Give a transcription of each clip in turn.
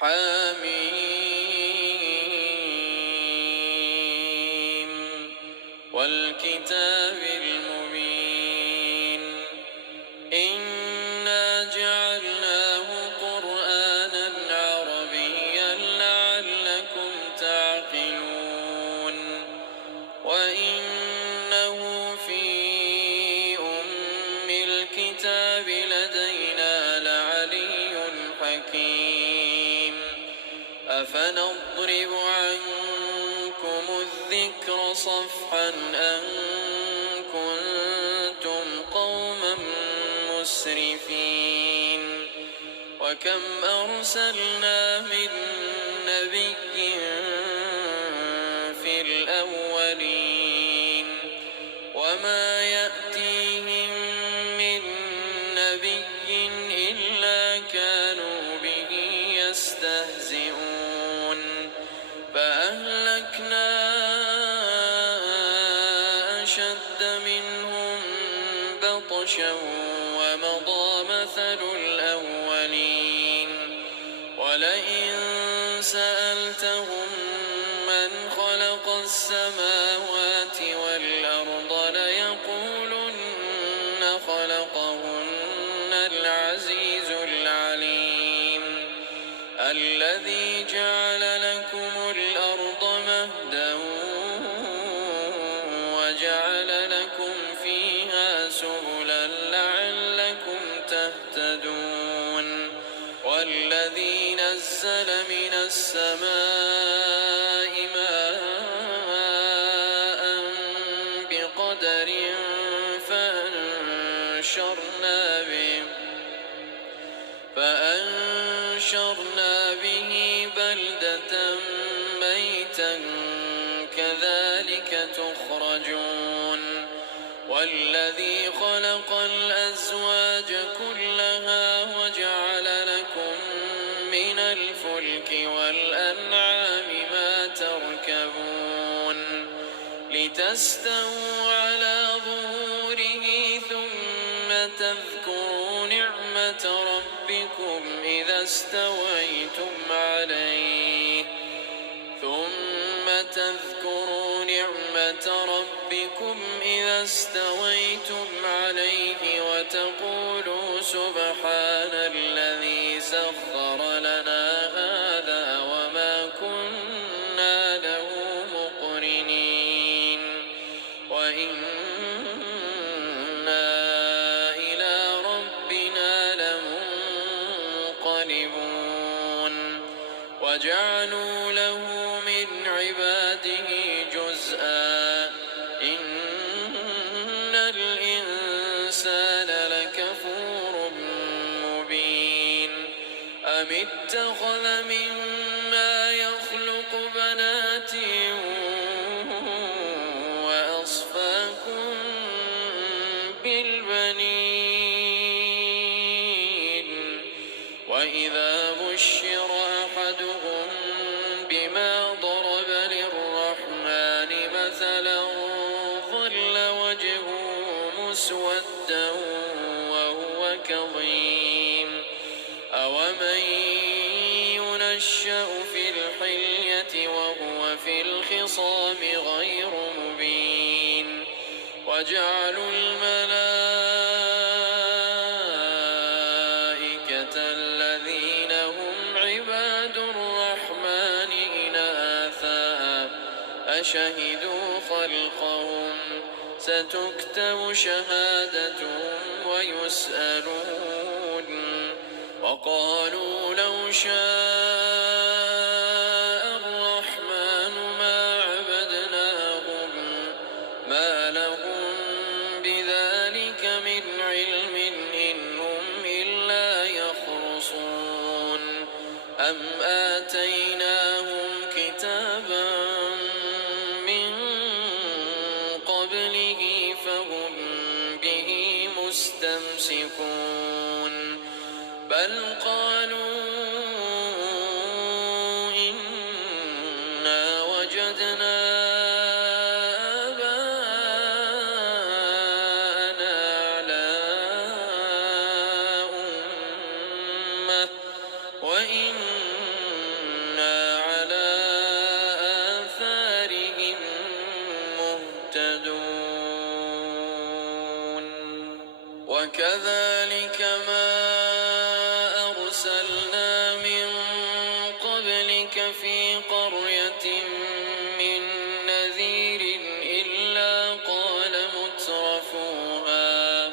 حميم والكتاب المبين إنا جعلناه قرآنا عربيا لعلكم تعقلون وإنه في أم الكتاب لدينا لعلي حكيم أفنضرب عنكم الذكر صفحا أن كنتم قوما مسرفين وكم أرسلنا من نبي في الأولين وما يأتيهم من نبي إلا كانوا به يستهزئون فأهلكنا أشد منهم بطشا ومضى مثل الأولين ولئن سألتهم من خلق السماوات والأرض ليقولن خلقهن العزيز العليم الذي جعل لكم الأرض مهدا وجعل لكم فيها سبلا لعلكم تهتدون والذي نزل من السماء ماء بقدر فأنشرنا به بلدة ميتا كذلك تخرجون والذي خلق الأزواج كلها وجعل لكم من الفلك والأنعام ما تركبون لتستووا على ظهوره ثم تذكروا نعمة ربكم إذا استويتم عليه وتقولوا سبحان الذي سخر لنا هذا وما كنا له مقرنين وإنا إلى ربنا لمنقلبون وجعلوا له من عباده جزءا إن الإنسان لكفور مبين أم اتخذ مما يخلق بنات وأصفاكم بالبنين وإذا بشر أحدهم بما ضرب للرحمن مثلا ظل وجهه مسودا وهو كظيم أومن ينشأ في الحلية وهو في الخصام غير مبين وجعلوا الملائكة الذين هم عباد الرحمن إناثا أشهدوا خلقهم ستكتب شهادتهم ويسألون وقالوا لو شاء الرحمن ما عبدناهم ما لهم بذلك من علم إن هم إلا يخرصون أم آتيناهم كتابا من قبله فهم به مستمسكون بل قالوا إنا وجدنا آباءنا على أمة وإنا في قرية من نذير إلا قال مترفوها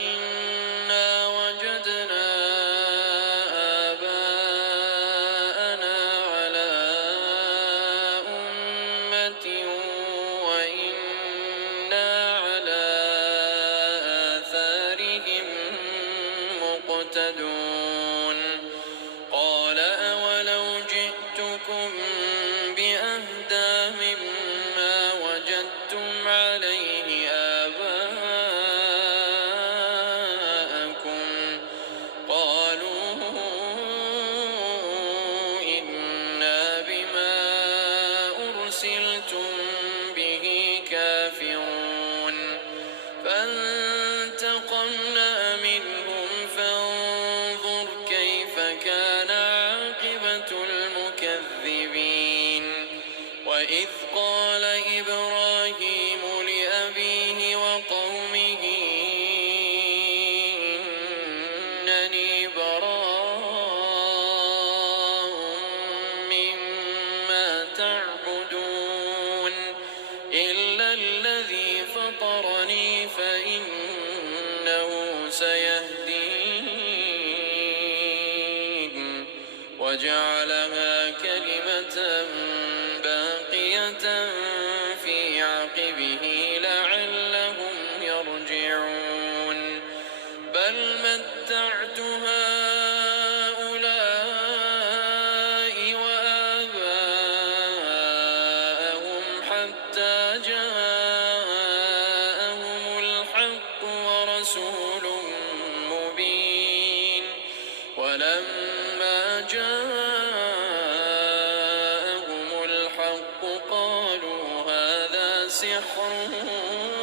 إنا وجدنا آباءنا على أمة وإنا على آثارهم مقتدون قال أولو جئتكم بأهدى مما وجدتم عليه آباءكم قالوا إنا بما أرسلتم به كافرون فانتقمنا منهم فانظر كيف كان عاقبة المكذبين وإذ قال إبراهيم لأبيه وقومه إنني براء مما تعبدون إلا الذي فطرني فإنه سيهدين وجعلها كلمة باقية في عقبه لعلهم يرجعون بل متعت هؤلاء وآباءهم حتى جاءهم الحق ورسول مبين ولما جاءهم الحق قالوا هذا سحر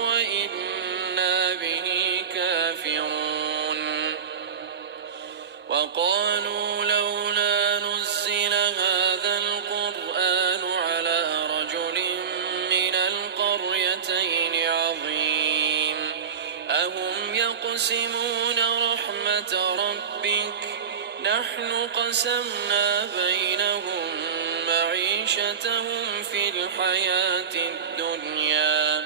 وإنا به كافرون وقالوا لولا نزل هذا القرآن على رجل من القريتين عظيم أهم يقسمون رحمة ربك نحن قسمنا بينهم معيشتهم في الحياة الدنيا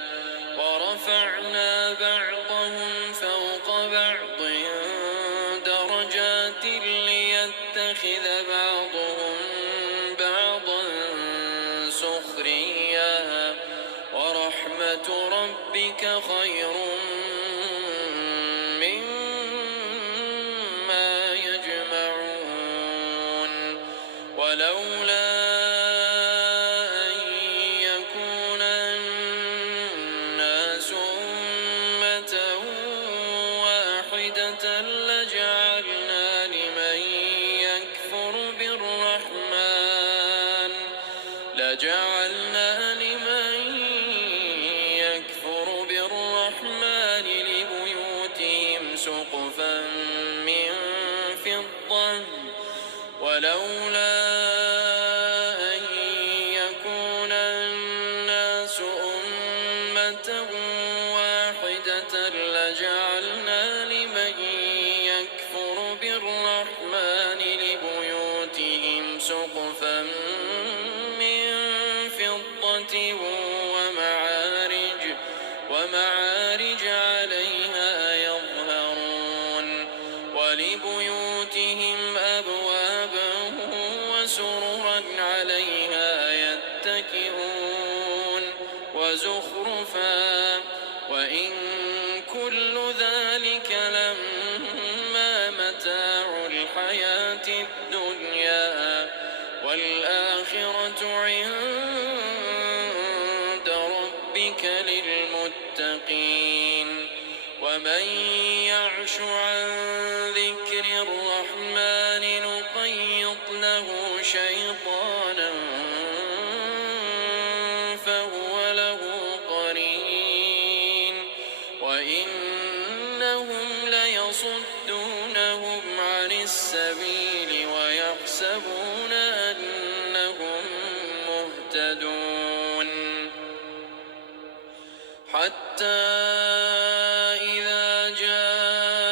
ورفعنا بعضهم فوق بعض درجات ليتخذ بعضهم بعضا سخريا ورحمة ربك خير مما يجمعون ولولا أن يكون الناس أمة واحدة لجعلنا لمن يكفر بالرحمن لبيوتهم سقفا من فضة ولولا أن يكون الناس أمة واحدة لجعلنا لمن يكفر بالرحمن لبيوتهم سقفا من فضة ومعارج عليها يظهرون ولبيوتهم أبوابا وسررا عليها يتكئون وزخرفا وإن كل ذلك لما متاع الحياة الدنيا والآخرة عند ربك للمتقين ومن يعش عن ذكر الرحمن نقيض له شيطانا فهو له قرين وإنهم ليصدونهم عن السبيل ويحسبون أنهم مهتدون حتى إذا جاءنا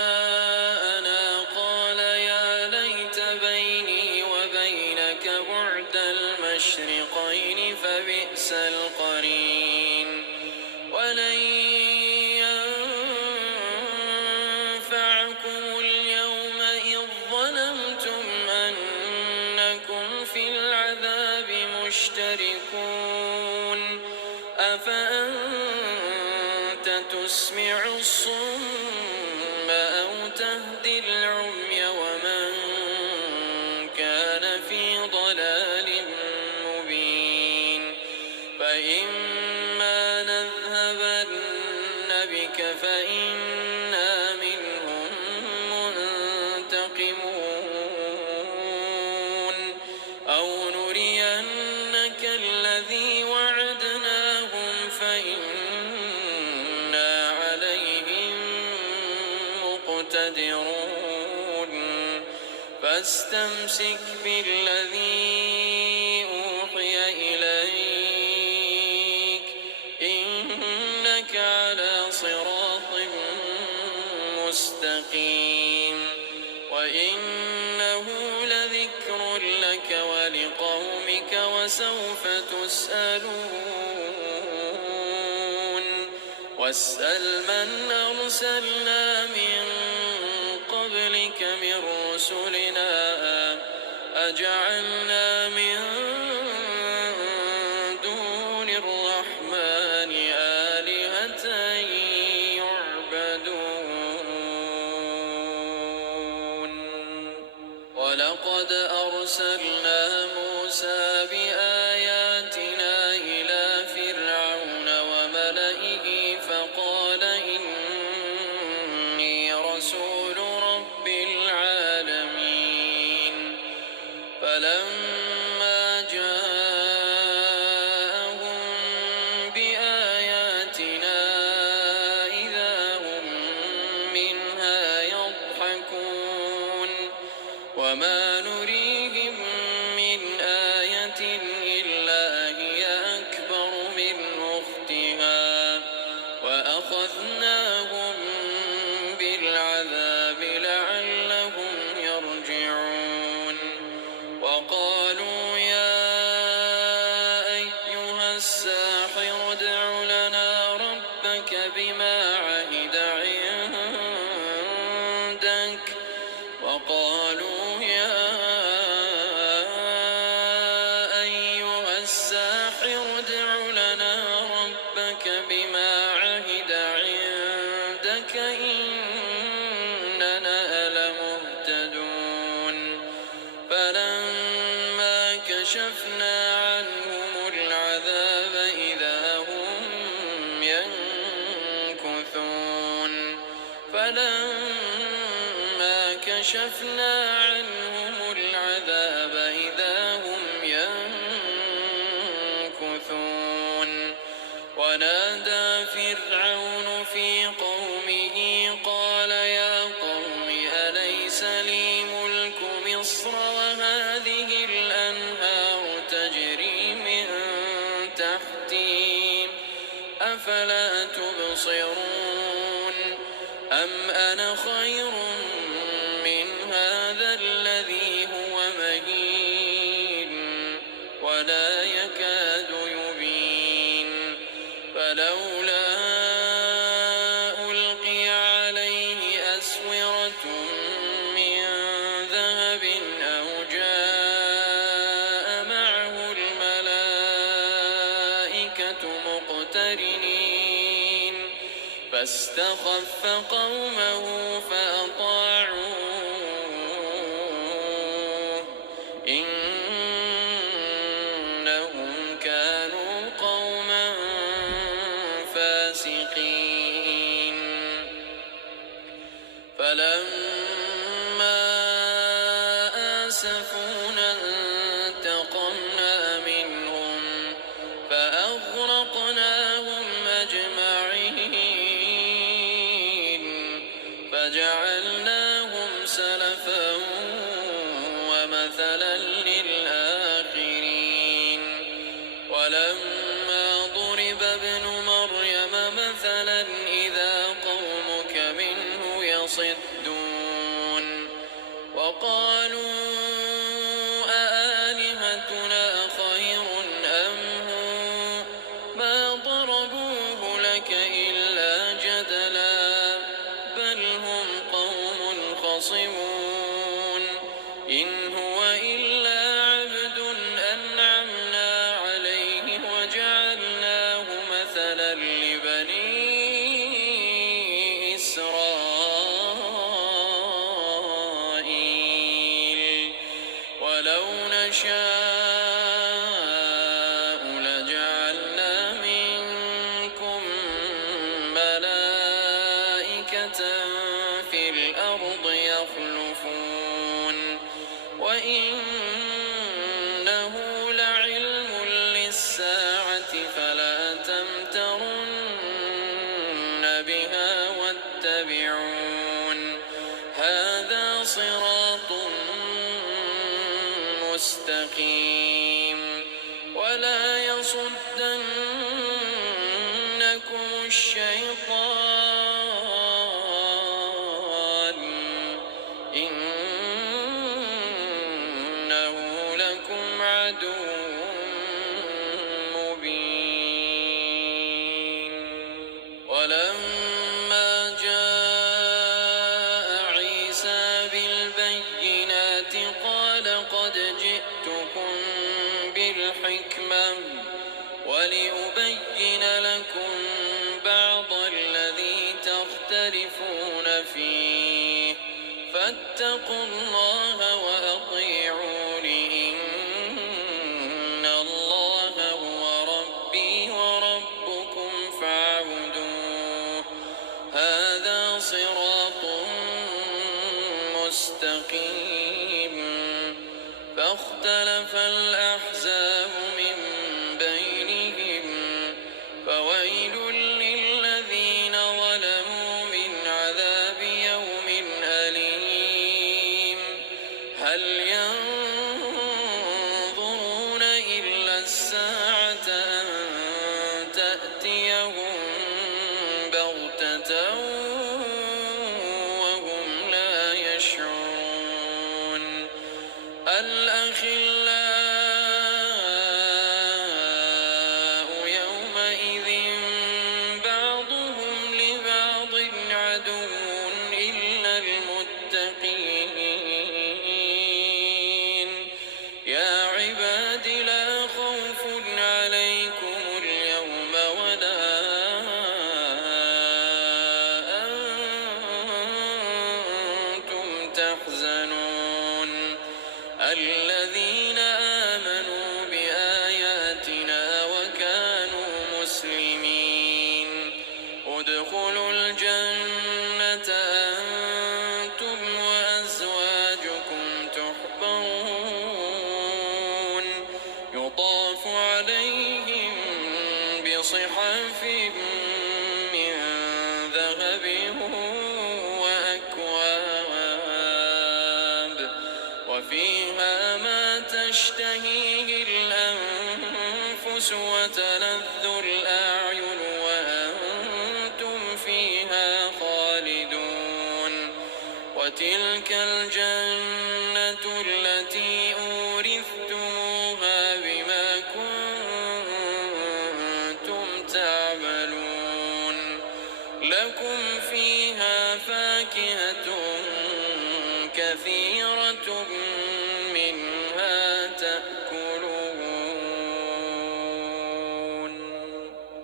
تهدي العمي ومن كان في ضلال مبين فإما نذهبن بك فإنا منهم منتقمون أو نرينك الذي وعدناهم فإنا عليهم مقتدرون فاستمسك بالذي أوحي إليك إنك على صراط مستقيم وإنه لذكر لك ولقومك وسوف تسألون واسأل من أرسلنا من قبلك من رسلنا أجعلنا من دون الرحمن آلهة يعبدون ولقد أرسلنا موسى بآياتنا إلى فرعون وملئه فقال إني رسول رب العالمين فلما جاءهم بآياتنا إذا هم منها يضحكون وما نريهم من آية إلا هي أكبر من أختها وأخذناهم بالعذاب لعلهم يرجعون وقالوا يا أيها الساحر ادع لنا ربك بما عهد عندك وقالوا يا أيها الساحر ادع لنا ربك بما عهد عندك إننا لمهتدون فلما كشفنا عنهم العذاب إذا هم ينكثون فلما كشفنا عنهم العذاب إذا هم ينكثون ونادى فرعون في قومه قال يا قوم أليس لي ملك مصر وهذه الأنهار تجري من تحتي أفلا تبصرون أم أنا خير من هذا الذي هو مهين ولا يكاد يبين فلولا ألقي عليه أسورة من ذهب أو جاء معه الملائكة مقترنين فاستخف قومه فأطاعوه إنهم كانوا قوما فاسقين فلما آسفونا انتقمنا منهم فأغرقناهم أجمعين فجعلناهم سلفا ومثلا للآخرين ولما ضرب ابن مريم مثلا إذا قومك منه يصدون وقالوا أآلهتنا خير أم هو ما ضربوه لك إلا جدلا بل هم قوم خصمون إن هو إلا عبد أنعمنا عليه وجعلناه مثلا لبني إسرائيل نشاء لجعلنا منكم ملائكة في الأرض يخلفون وإنه لعلم للساعة فلا تمترن بها واتبعون هذا صراط مستقيم ولا يصدنكم الشيطان إنه لكم عدو مبين ولما جاء عيسى بالبينات قال قد جئتكم بالحكمة ولأبين لكم بعض الذي تختلفون فيه فاتقوا الله وأطيعون إن الله هو ربي وربكم فاعبدوه هذا صراط مستقيم فاختلف الأحزاب من بينهم فويل للذين ظلموا من عذاب يوم أليم هل ينظرون إلا الساعة أن تأتيهم بغتة وهم لا يشعرون الأخلاء يومئذ بعضهم لبعض عدو إلا المتقين يا عباد لا خوف عليكم اليوم ولا أنتم تحزنون الذين آمنوا بآياتنا وكانوا مسلمين ادخلوا الجنة أنتم وأزواجكم تحبرون يطاف عليهم بصحف من ذهب وأكواب وفيها ما تشتهيه الأنفس وتلذ الأعين وأنتم فيها خالدون وتلك الجنة التي أورثتموها بما كنتم تعملون لكم فيها فاكهة كثيرة منها تأكلون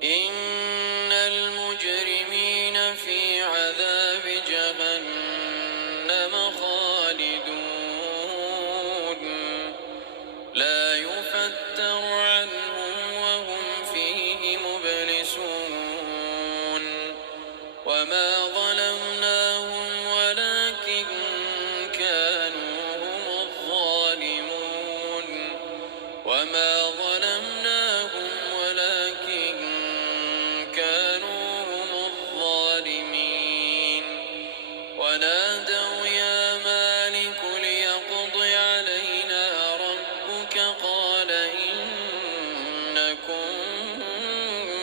إن المجرمين في عذاب جهنم خالدون لا يفتر عنهم وهم فيه مبلسون وما ظلمناهم ولكن كانوا هم الظالمون وما ظلمناهم ولكن كانوا هم الظالمين ونادوا يا مالك ليقض علينا ربك قال إنكم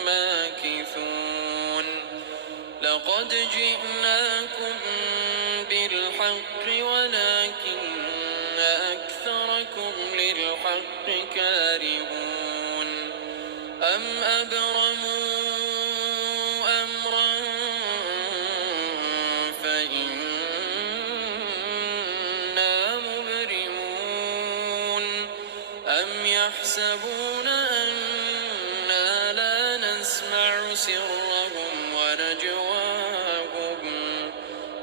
ماكثون لقد جئناكم بالحق ولكن أكثركم للحق كارهون أم أبرموا أمرا فإنا مبرمون أم يحسبون أنا لا نسمع سرهم ونجواهم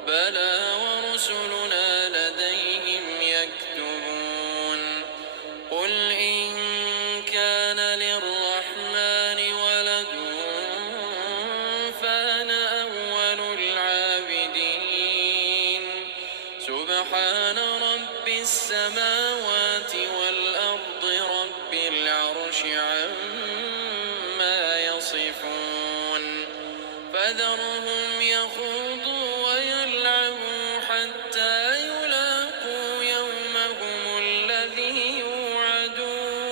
بلى ورسلنا لديهم يكتبون سبحان رب السماوات والأرض رب العرش عما يصفون فذرهم يخوضوا ويلعبوا حتى يلاقوا يومهم الذي يوعدون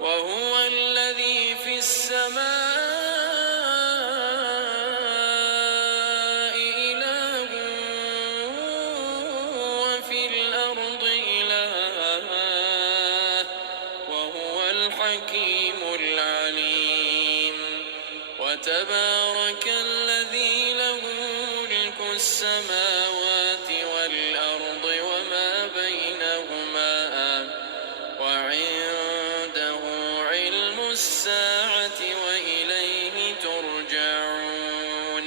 وهو الذي في السماء إله وفي الأرض إله وهو الحكيم العليم وتبارك الذي له ملك السماوات والأرض وما بينهما وعنده علم الساعة وإليه ترجعون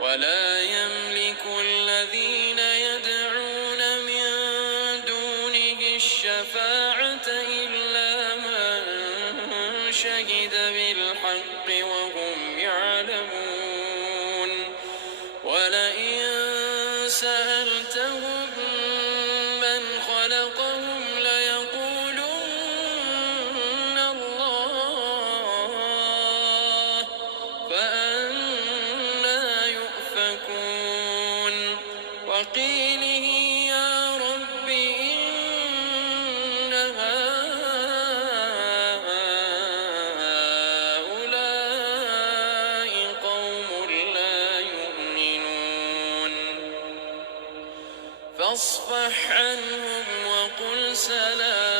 ولا يملك الذين يدعون من دونه الشفاعة إلا من شهد بالحق وهم يعلمون ولئن سألتهم من خلقهم ليقولن الله فأنى يؤفكون وقيله يا رب إن هؤلاء قوم لا يؤمنون فاصفح عنهم وقل سلام